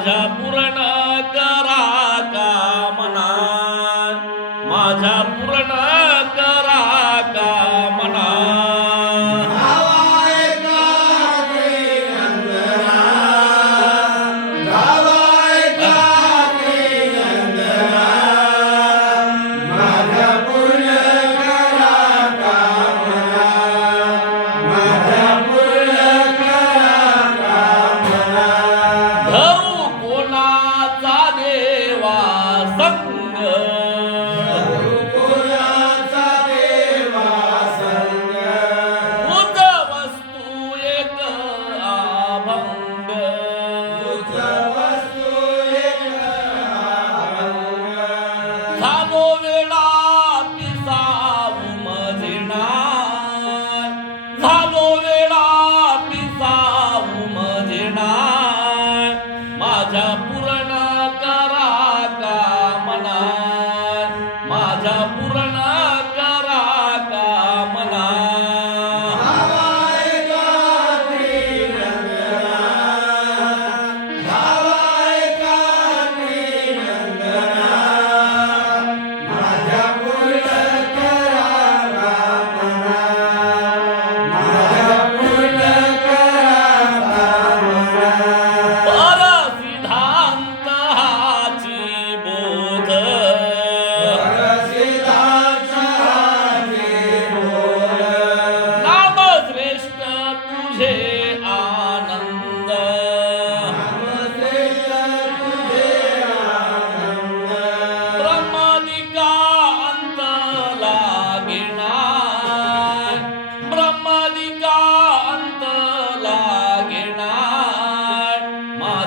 Raja Pura.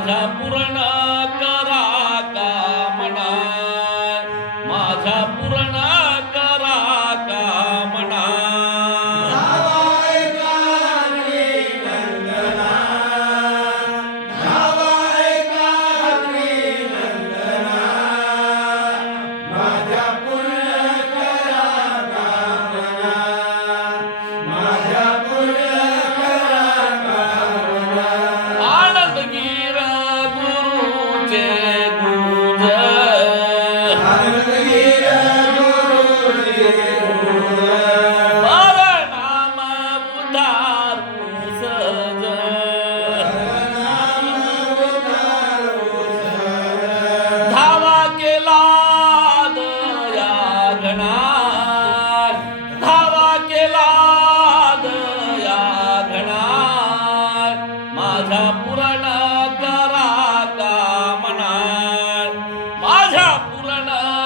माझ्या पूर्ण মাওলানা